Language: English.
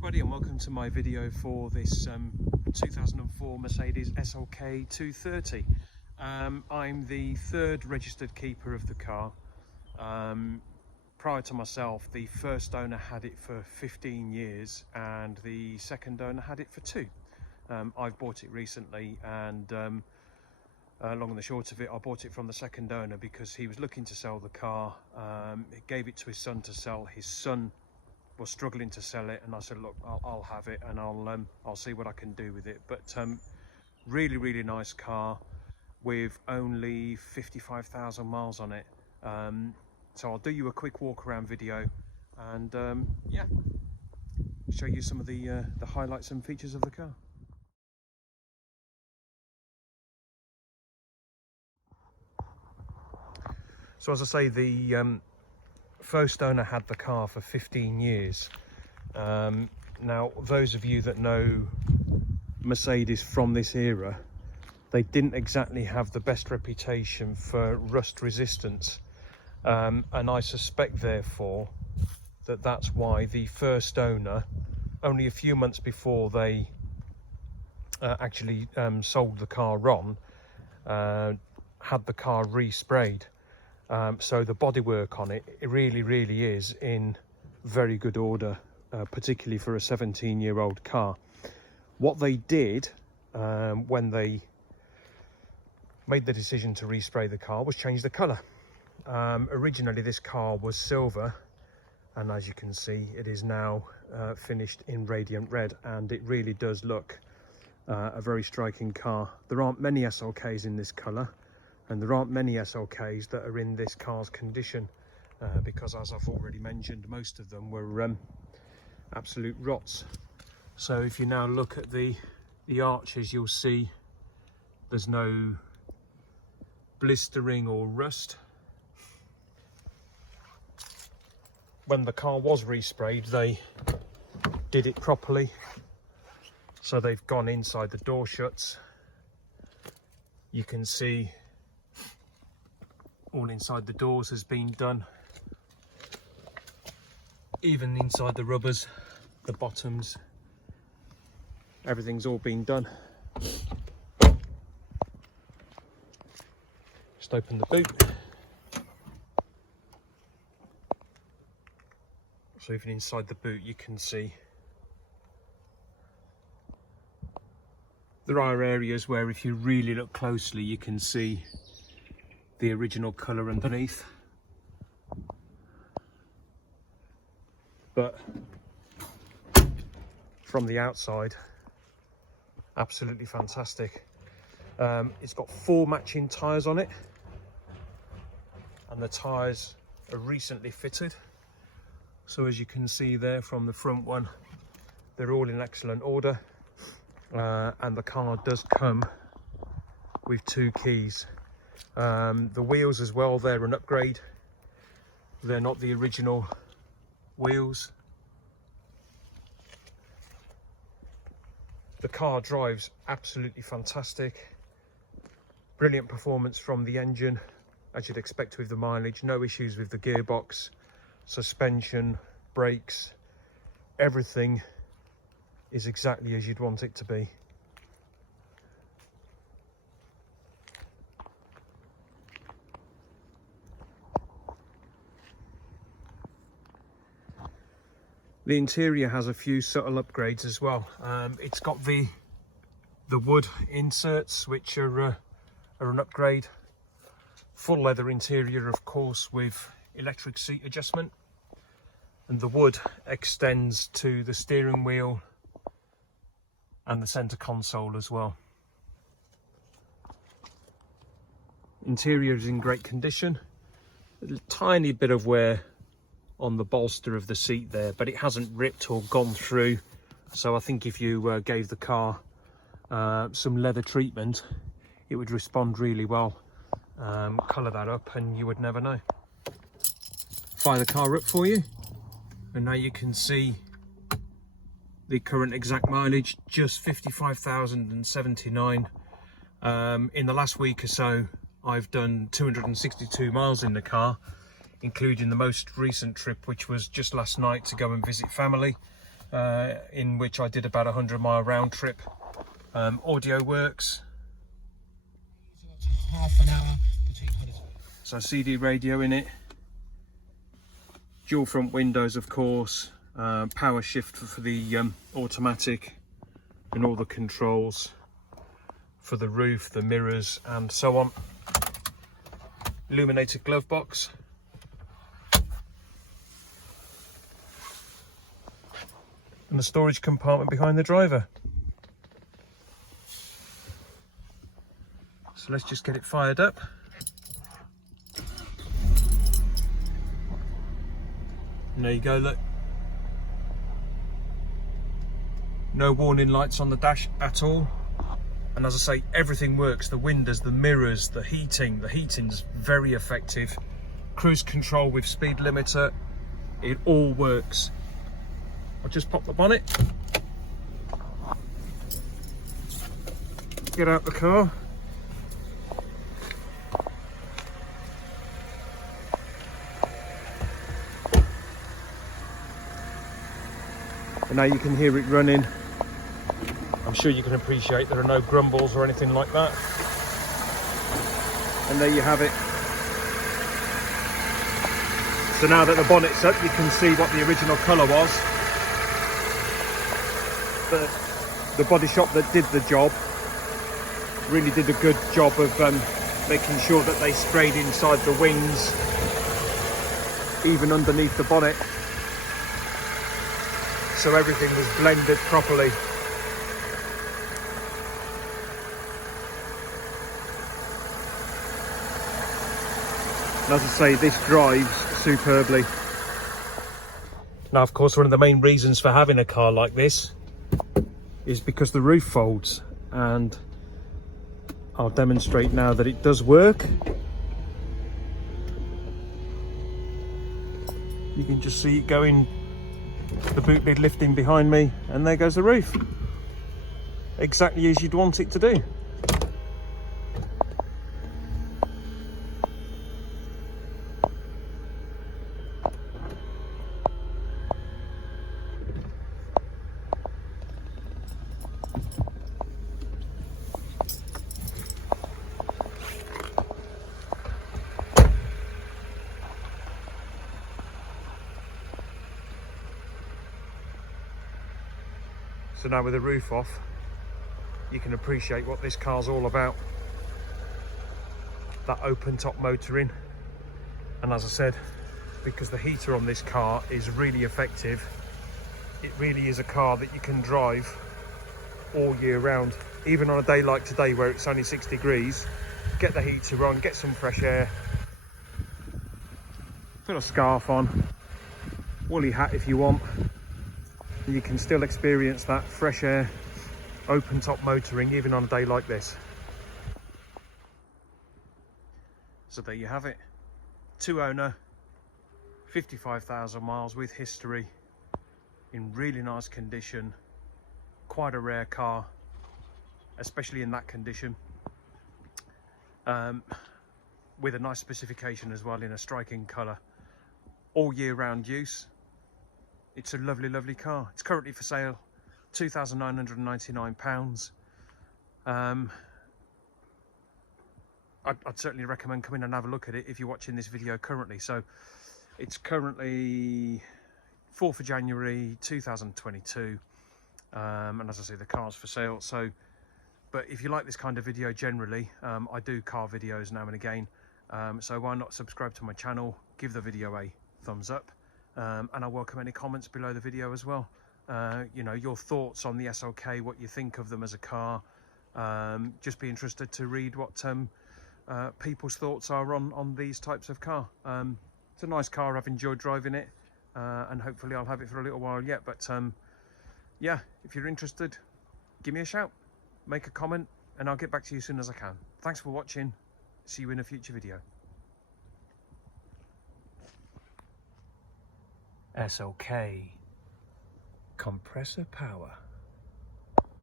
everybody, and welcome to my video for this 2004 Mercedes SLK 230. I'm the third registered keeper of the car. Prior to myself, the first owner had it for 15 years and the second owner had it for 2. I've bought it recently, and long and the short of it, I bought it from the second owner because he was looking to sell the car. He gave it to his son to sell. His son was struggling to sell it, and I said, look, I'll have it, and I'll see what I can do with it. But really nice car with only 55,000 miles on it. So I'll do you a quick walk around video and yeah, show you some of the highlights and features of the car. So as I say, the first owner had the car for 15 years. Now, those of you that know Mercedes from this era, they didn't exactly have the best reputation for rust resistance, and I suspect therefore that that's why the first owner, only a few months before they actually sold the car on, had the car resprayed. So the bodywork on it, it really is in very good order, particularly for a 17-year-old car. What they did when they made the decision to respray the car was change the colour. Originally this car was silver, and as you can see, it is now finished in radiant red, and it really does look a very striking car. There aren't many SLKs in this colour, and there aren't many SLKs that are in this car's condition, because as I've already mentioned, most of them were absolute rots. So if you now look at the arches, you'll see there's no blistering or rust. When the car was resprayed, they did it properly. So they've gone inside the door shuts. You can see all inside the doors has been done, even inside the rubbers, the bottoms, everything's all been done. Just open the boot. So even inside the boot you can see there are areas where if you really look closely you can see the original colour underneath, but from the outside, absolutely fantastic. It's got 4 matching tyres on it, and the tyres are recently fitted. So as you can see there from the front one, they're all in excellent order, and the car does come with 2 keys. The wheels as well, they're an upgrade. They're not the original wheels. The car drives absolutely fantastic. Brilliant performance from the engine, as you'd expect with the mileage. No issues with the gearbox, suspension, brakes, everything is exactly as you'd want it to be. The interior has a few subtle upgrades as well. It's got the wood inserts, which are an upgrade. Full leather interior, of course, with electric seat adjustment, and the wood extends to the steering wheel and the center console as well. Interior is in great condition. A tiny bit of wear on the bolster of the seat there, but it hasn't ripped or gone through. So I think if you gave the car some leather treatment, it would respond really well. Colour that up and you would never know. Fire the car up for you, and now you can see the current exact mileage, just 55,079. In the last week or so, I've done 262 miles in the car, including the most recent trip, which was just last night to go and visit family. in which I did about a 100-mile round trip. Audio works. Half an hour between Huddersfield. So CD radio in it. Dual front windows, of course. Power shift for the automatic, and all the controls for the roof, the mirrors, and so on. Illuminated glove box. And the storage compartment behind the driver. So let's just get it fired up. And there you go, look. No warning lights on the dash at all. And as I say, everything works. The windows, the mirrors, the heating's very effective. Cruise control with speed limiter, it all works. I'll just pop the bonnet, get out the car. And now you can hear it running. I'm sure you can appreciate there are no grumbles or anything like that. And there you have it. So now that the bonnet's up, you can see what the original colour was. The body shop that did the job really did a good job of making sure that they sprayed inside the wings, even underneath the bonnet, so everything was blended properly. And as I say, this drives superbly. Now, of course, one of the main reasons for having a car like this is because the roof folds, and I'll demonstrate now that it does work. You can just see it going, the boot lid lifting behind me, and there goes the roof. Exactly as you'd want it to do. So now with the roof off, you can appreciate what this car's all about. That open top motoring. And as I said, because the heater on this car is really effective, it really is a car that you can drive all year round. Even on a day like today where it's only 6 degrees, get the heater on, get some fresh air, put a scarf on, woolly hat if you want. You can still experience that fresh air, open top motoring even on a day like this. So there you have it. 2-owner, 55,000 miles with history, in really nice condition. Quite a rare car, especially in that condition. With a nice specification as well, in a striking colour. All year round use. It's a lovely, lovely car. It's currently for sale, £2,999. I'd certainly recommend coming and have a look at it if you're watching this video currently. So it's currently 4th of January 2022, and as I say, the car's for sale. So, but if you like this kind of video generally, I do car videos now and again, so why not subscribe to my channel, give the video a thumbs up. And I welcome any comments below the video as well. You know, your thoughts on the SLK, what you think of them as a car. Just be interested to read what people's thoughts are on these types of car. It's a nice car, I've enjoyed driving it, and hopefully I'll have it for a little while yet. But yeah, if you're interested, give me a shout, make a comment, and I'll get back to you as soon as I can. Thanks for watching. See you in a future video. SLK compressor power.